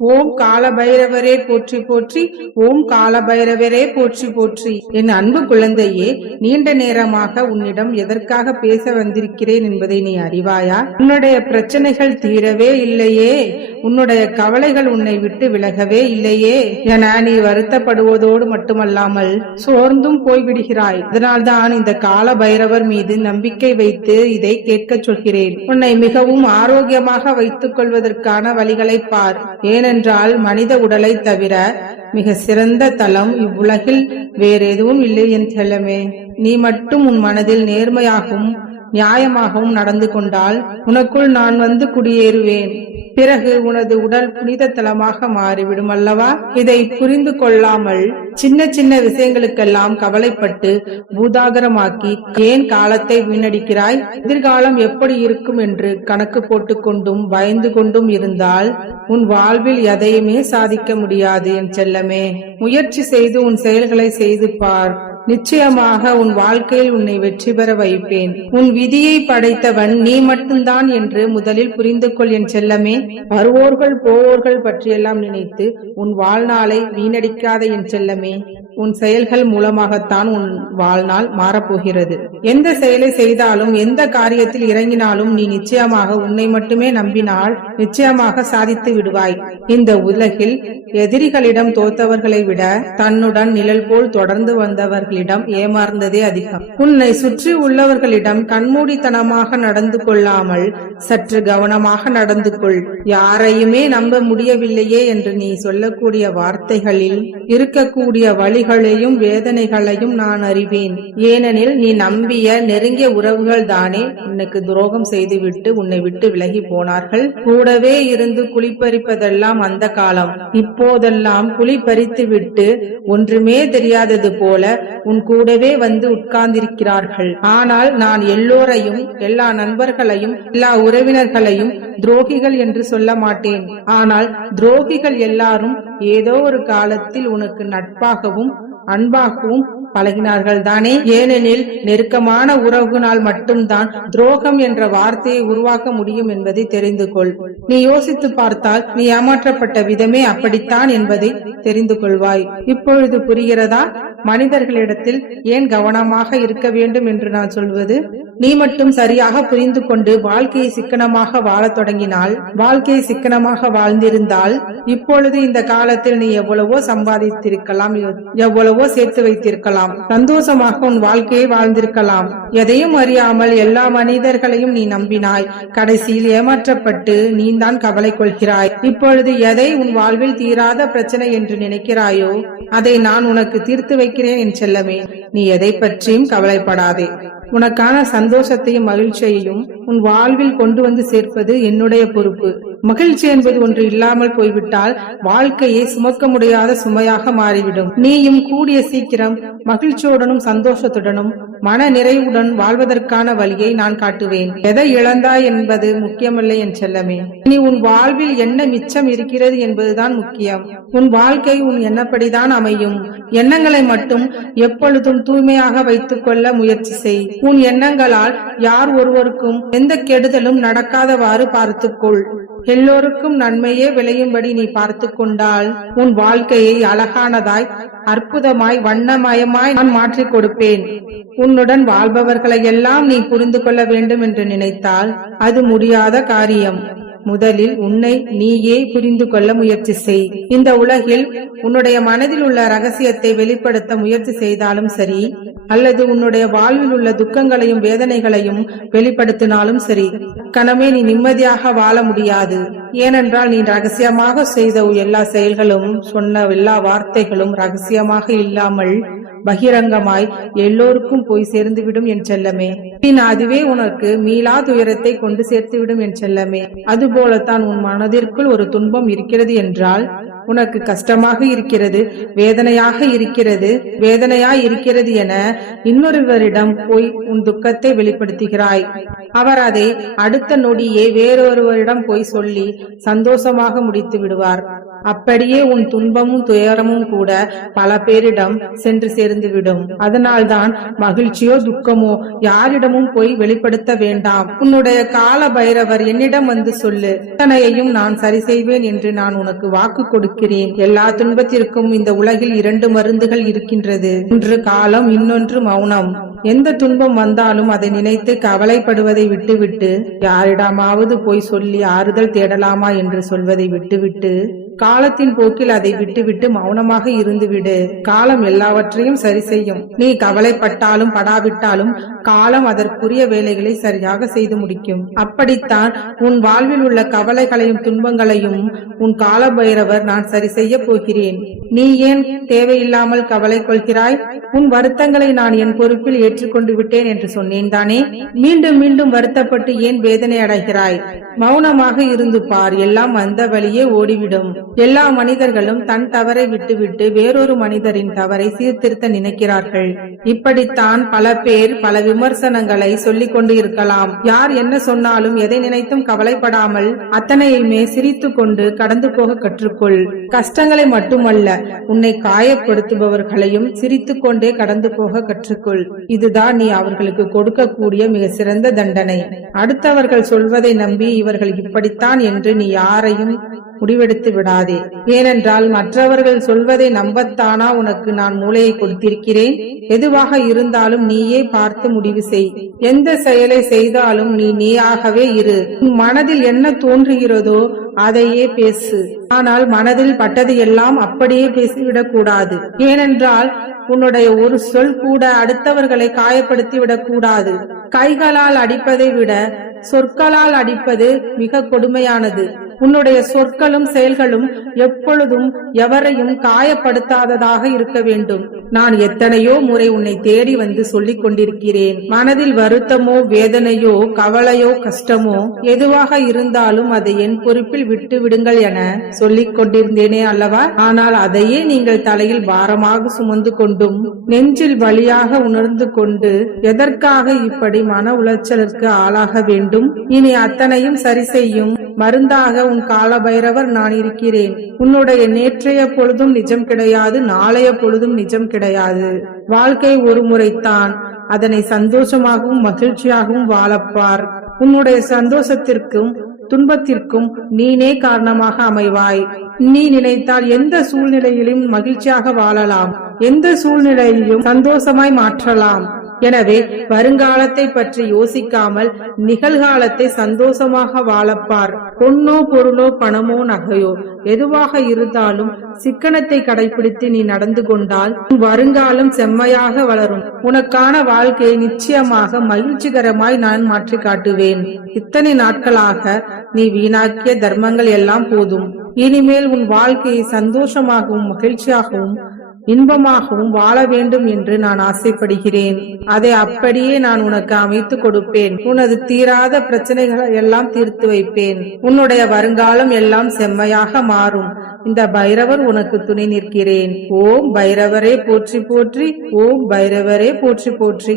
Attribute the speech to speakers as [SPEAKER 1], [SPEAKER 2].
[SPEAKER 1] ஓம் கால பைரவரே போற்றி போற்றி ஓம் கால பைரவரே போற்றி போற்றி. என் அன்பு குழந்தையே நீண்ட நேரமாக உன்னிடம் எதற்காக பேச வந்திருக்கிறேன் என்பதை நீ அறிவாயா? உன்னுடைய பிரச்சனைகள் தீரவே இல்லையே. உன்னுடைய கவலைகள் உன்னை விட்டு விலகவே இல்லையே. என நீ வருத்தப்படுவதோடு மட்டுமல்லாமல் சோர்ந்தும் போய்விடுகிறாய். இதனால்தான் இந்த கால பைரவர் மீது நம்பிக்கை வைத்து இதை கேட்கச் சொல்கிறேன். உன்னை மிகவும் ஆரோக்கியமாக வைத்துக் கொள்வதற்கான வழிகளை பார். ஏன் ஏனென்றால் மனித உடலை தவிர மிக சிறந்த தலம் இவ்வுலகில் வேறெதுவும் இல்லை என் செல்லமே. நீ மட்டும் உன் மனதில் நேர்மையாகவும் நியாயமாகவும் நடந்து கொண்டால் உனக்குள் நான் வந்து குடியேறுவேன். பிறகு உனது உடல் புனித தலமாக மாறிவிடும் அல்லவா? இதை புரிந்து கொள்ளாமல் சின்ன சின்ன விஷயங்களுக்கெல்லாம் கவலைப்பட்டு பூதாகரமாக்கி ஏன் காலத்தை வீணடிக்கிறாய்? எதிர்காலம் எப்படி இருக்கும் என்று கணக்கு போட்டுக்கொண்டும் பயந்து கொண்டும் இருந்தால் உன் வாழ்வில் எதையுமே சாதிக்க முடியாது என் செல்லமே. முயற்சி செய்து உன் செயல்களை செய்து பார். நிச்சயமாக உன் வாழ்க்கையில் உன்னை வெற்றி பெற வைப்பேன். உன் விதியை படைத்தவன் நீ மட்டும்தான் என்று முதலில் புரிந்து கொள் என் செல்லமே. வருவோர்கள் போவோர்கள் பற்றியெல்லாம் நினைத்து உன் வாழ்நாளை வீணடிக்காத என் செல்லமே. உன் செயல்கள் மூலமாகத்தான் உன் வாழ்நாள் மாறப்போகிறது. எந்த செயலை செய்தாலும் எந்த காரியத்தில் இறங்கினாலும் நீ நிச்சயமாக உன்னை மட்டுமே நம்பினால் நிச்சயமாக சாதித்து விடுவாய். இந்த உலகில் எதிரிகளிடம் தோத்தவர்களை விட தன்னுடன் நிழல் போல் தொடர்ந்து வந்தவர்கள் உள்ளவர்களிடம் ஏமாறுந்ததே அதிகம். உன்னை சுற்றி உள்ளவர்களிடம் கண்மூடித்தனமாக நடந்து கொள்ளாமல் சற்று கவனமாக நடந்து கொள். யாரையுமே நம்ப முடியவில்லையே என்று நீ சொல்லக்கூடிய வார்த்தைகளில் இருக்கக்கூடிய வழிகளையும் வேதனைகளையும் நான் அறிவேன். ஏனெனில் நீ நம்பிய நெருங்கிய உறவுகள் தானே உனக்கு துரோகம் செய்துவிட்டு உன்னை விட்டு விலகி போனார்கள். கூடவே இருந்து குளிப்பறிப்பதெல்லாம் அந்த காலம். இப்போதெல்லாம் குழி பறித்து விட்டு ஒன்றுமே தெரியாதது போல உன் கூடவே வந்து உட்கார்ந்திருக்கிறார்கள். ஆனால் நான் எல்லோரையும் எல்லா நண்பர்களையும் எல்லா உறவினர்களையும் துரோகிகள் என்று சொல்ல மாட்டேன். ஆனால் துரோகிகள் எல்லாரும் ஏதோ ஒரு காலத்தில் உனக்கு நட்பாகவும் அன்பாகவும் பழகினார்கள் தானே? ஏனெனில் நெருக்கமான உறவுகளால் மட்டும்தான் துரோகம் என்ற வார்த்தையை உருவாக்க முடியும் என்பதை தெரிந்து கொள். நீ யோசித்து பார்த்தால் நீ ஏமாற்றப்பட்ட விதமே அப்படித்தான் என்பதை தெரிந்து கொள்வாய். இப்பொழுது புரிகிறதா? மனிதர்களிடத்தில் ஏன் கவனமாக இருக்க வேண்டும் என்று நான் சொல்வது? நீ மட்டும் சரியாக புரிந்து கொண்டு வாழ்க்கையை சிக்கனமாக வாழத் தொடங்கினால் வாழ்க்கையை சிக்கனமாக வாழ்ந்திருந்தால் இப்பொழுது இந்த காலத்தில் நீ எவ்வளவோ சம்பாதித்திருக்கலாம் எவ்வளவோ சேர்த்து வைத்திருக்கலாம் சந்தோஷமாக உன் வாழ்க்கையை வாழ்ந்திருக்கலாம். எதையும் அறியாமல் எல்லா மனிதர்களையும் நீ நம்பினாய். கடைசியில் ஏமாற்றப்பட்டு நீ தான் கவலை கொள்கிறாய். இப்பொழுது எதை உன் வாழ்வில் தீராத பிரச்சனை என்று நினைக்கிறாயோ அதை நான் உனக்கு தீர்த்து வைக்கிறேன் என் செல்லமே. நீ எதை பற்றியும் கவலைப்படாதே. உனக்கான சந்தோஷத்தையும் மகிழ்ச்சியையும் உன் வாழ்வில் கொண்டு வந்து சேர்ப்பது என்னுடைய பொறுப்பு. மகிழ்ச்சி என்பது ஒன்று இல்லாமல் போய்விட்டால் வாழ்க்கையை சுமக்க முடியாத சுமையாக மாறிவிடும். நீயும் கூடிய சீக்கிரம் மகிழ்ச்சியுடனும் சந்தோஷத்துடனும் மன நிறைவுடன் வாழ்வதற்கான வழியை நான் காட்டுவேன். எதை இழந்தாய் என்பது முக்கியமில்லை என் செல்லமே. நீ உன் வாழ்வில் என்ன மிச்சம் இருக்கிறது என்பதுதான் முக்கியம். உன் வாழ்க்கை உன் எண்ணப்படிதான் அமையும். எண்ணங்களை மட்டும் எப்பொழுதும் தூய்மையாக வைத்துக் கொள்ள முயற்சி செய். உன் எண்ணங்களால் யார் ஒருவருக்கும் எந்த கெடுதலும் நடக்காதவாறு பார்த்துக்கொள். எல்லோருக்கும் நன்மையே விளையும்படி நீ பார்த்து கொண்டால் உன் வாழ்க்கையை அழகானதாய் அற்புதமாய் வண்ணமயமாய் நான் மாற்றிக் கொடுப்பேன். உன்னுடன் வாழ்பவர்களை எல்லாம் நீ புரிந்து கொள்ள வேண்டும் என்று நினைத்தால் அது முடியாத காரியம். முதலில் உன்னை நீயே புரிந்து கொள்ள முயற்சி செய். இந்த உலகில் உன்னுடைய மனதில் உள்ள ரகசியத்தை வெளிப்படுத்த முயற்சி செய்தாலும் சரி அல்லது உன்னுடைய வாழ்வில் உள்ள துக்கங்களையும் வேதனைகளையும் வெளிப்படுத்தினாலும் சரி கணமே நீ நிம்மதியாக வாழ முடியாது. ஏனென்றால் நீ ரகசியமாக செய்த எல்லா செயல்களும் சொன்ன எல்லா வார்த்தைகளும் ரகசியமாக இல்லாமல் பகிரங்கமாய் எல்லோருக்கும் போய் சேர்ந்துவிடும் என் செல்லமே. பின் அதுவே உனக்கு மீளா துயரத்தை கொண்டு சேர்த்துவிடும் என் செல்லமே. அதுபோலத்தான் உன் மனதிற்குள் ஒரு துன்பம் இருக்கிறது என்றால் உனக்கு கஷ்டமாக இருக்கிறது வேதனையாக இருக்கிறது வேதனையாய் இருக்கிறது என இன்னொருவரிடம் போய் உன் துக்கத்தை வெளிப்படுத்துகிறாய். அவர் அதை அடுத்த நொடியே வேறொருவரிடம் போய் சொல்லி சந்தோஷமாக முடித்து விடுவார் அப்படியே உன் துன்பமும் துயரமும் கூட பல பேரிடம் சென்று சேர்ந்துவிடும். அதனால்தான் மகிழ்ச்சியோ துக்கமோ யாரிடமும் போய் வெளிப்படுத்த வேண்டாம். உன்னுடைய கால பைரவர் என்னிடம் வந்து சொல்லு. அத்தனையையும் நான் சரி செய்வேன் என்று நான் உனக்கு வாக்கு கொடுக்கிறேன். எல்லா துன்பத்திற்கும் இந்த உலகில் இரண்டு மருந்துகள் இருக்கின்றது. ஒன்று காலம் இன்னொன்று மௌனம். எந்த துன்பம் வந்தாலும் அதை நினைத்து கவலைப்படுவதை விட்டுவிட்டு யாரிடமாவது போய் சொல்லி ஆறுதல் தேடலாமா என்று சொல்வதை விட்டுவிட்டு காலத்தின் போக்கில் அதை விட்டுவிட்டு மௌனமாக இருந்துவிடு. காலம் எல்லாவற்றையும் சரி செய்யும். நீ கவலைப்பட்டாலும் படாவிட்டாலும் காலம் அதற்குரிய வேலைகளை சரியாக செய்து முடிக்கும். அப்படித்தான் உன் வாழ்வில் உள்ள கவலைகளையும் துன்பங்களையும் உன் கால பைரவர் நான் சரி செய்ய போகிறேன். நீ ஏன் தேவையில்லாமல் கவலை கொள்கிறாய்? உன் வருத்தங்களை நான் என் பொறுப்பில் ஏற்றுக்கொண்டு விட்டேன் என்று சொன்னேன் தானே? மீண்டும் மீண்டும் வருத்தப்பட்டு ஏன் வேதனை அடைகிறாய்? மௌனமாக இருந்து பார். எல்லாம் அந்த வழியே ஓடிவிடும். எல்லா மனிதர்களும் தன் தவறை விட்டுவிட்டு வேறொரு மனிதரின் தவறை சீர்திருத்த நினைக்கிறார்கள். இப்படித்தான் பல பேர் பல விமர்சனங்களை சொல்லிக் கொண்டு இருக்கலாம் யார் என்ன சொன்னாலும் எதை நினைத்தும் கவலைப்படாமல் அத்தனையுமே சிரித்துக் கொண்டு கடந்து போக கற்றுக்கொள். கஷ்டங்களை மட்டுமல்ல உன்னை காயப்படுத்துபவர்களையும் சிரித்துக் கொண்டே கடந்து போக கற்றுக்கொள். இதுதான் நீ அவர்களுக்கு கொடுக்கக்கூடிய மிக சிறந்த தண்டனை. அடுத்தவர்கள் சொல்வதை நம்பி இவர்கள் இப்படித்தான் என்று நீ யாரையும் முடிவெடுத்து விடாதே. ஏனென்றால் மற்றவர்கள் சொல்வதை நம்பத்தானா உனக்கு நான் மூளையை கொடுத்திருக்கிறேன்? எதுவாக இருந்தாலும் நீயே பார்த்து முடிவு செய். எந்த செயலை செய்தாலும் நீ நீயாகவே இரு. உன் மனதில் என்ன தோன்றுகிறதோ அதையே பேசு. ஆனால் மனதில் பட்டது எல்லாம் அப்படியே பேசிவிடக் கூடாது. ஏனென்றால் உன்னுடைய ஒரு சொல் கூட அடுத்தவர்களை காயப்படுத்தி விடக் கூடாது. கைகளால் அடிப்பதை விட சொற்களால் அடிப்பது மிக கொடுமையானது. உன்னுடைய சொற்களும் செயல்களும் எப்பொழுதும் எவரையும் காயப்படுத்தாததாக இருக்க வேண்டும். நான் எத்தனையோ முறை உன்னை தேடி வந்து சொல்லிக் கொண்டிருக்கிறேன். மனதில் வருத்தமோ வேதனையோ கவலையோ கஷ்டமோ எதுவாக இருந்தாலும் அதை என் பொறுப்பில் விட்டு விடுங்கள் என சொல்லிக் கொண்டிருந்தேனே அல்லவா? ஆனால் அதையே நீங்கள் தலையில் பாரமாக சுமந்து கொண்டும் நெஞ்சில் வழியாக உணர்ந்து கொண்டு எதற்காக இப்படி மன உளைச்சலுக்கு ஆளாக வேண்டும்? இனி அத்தனையும் சரி செய்யும் மருந்தாக உன் கால பைரவர் நான் இருக்கிறேன். உன்னுடைய நேற்றைய பொழுதும் நிஜம் கிடையாது நாளைய பொழுதும் நிஜம் கிடையாது. வாழ்க்கை ஒரு முறைத்தான். அதனை சந்தோஷமாகவும் மகிழ்ச்சியாகவும் வாழப்பார். உன்னுடைய சந்தோஷத்திற்கும் துன்பத்திற்கும் நீனே காரணமாக அமைவாய். நீ நினைத்தால் எந்த சூழ்நிலையிலும் மகிழ்ச்சியாக வாழலாம். எந்த சூழ்நிலையிலும் சந்தோஷமாய் மாற்றலாம். எனவே வருங்காலத்தை பற்றி யோசிக்காமல் நிகழ்காலத்தை சந்தோஷமாக வாழப்பார். பொன்னோ பொருளோ பணமோ நகையோ. எதுவாக இருந்தாலும் சிக்கனத்தை கடைபிடித்து நீ நடந்து கொண்டால் வருங்காலம் செம்மையாக வளரும். உனக்கான வாழ்க்கையை நிச்சயமாக மகிழ்ச்சிகரமாய் நான் மாற்றி காட்டுவேன். இத்தனை நாட்களாக நீ வீணாக்கிய தர்மங்கள் எல்லாம் போதும். இனிமேல் உன் வாழ்க்கையை சந்தோஷமாகவும் மகிழ்ச்சியாகவும் இன்பமாகவும் வாழ வேண்டும் என்று நான் ஆசைப்படுகிறேன். அதை அப்படியே நான் உனக்கு அமைத்து கொடுப்பேன். உனது தீராத பிரச்சனைகளை எல்லாம் தீர்த்து வைப்பேன். உன்னுடைய வருங்காலம் எல்லாம் செம்மையாக மாறும். இந்த பைரவர் உனக்கு துணை நிற்கிறேன். ஓம் பைரவரே போற்றி போற்றி. ஓம் பைரவரே போற்றி போற்றி.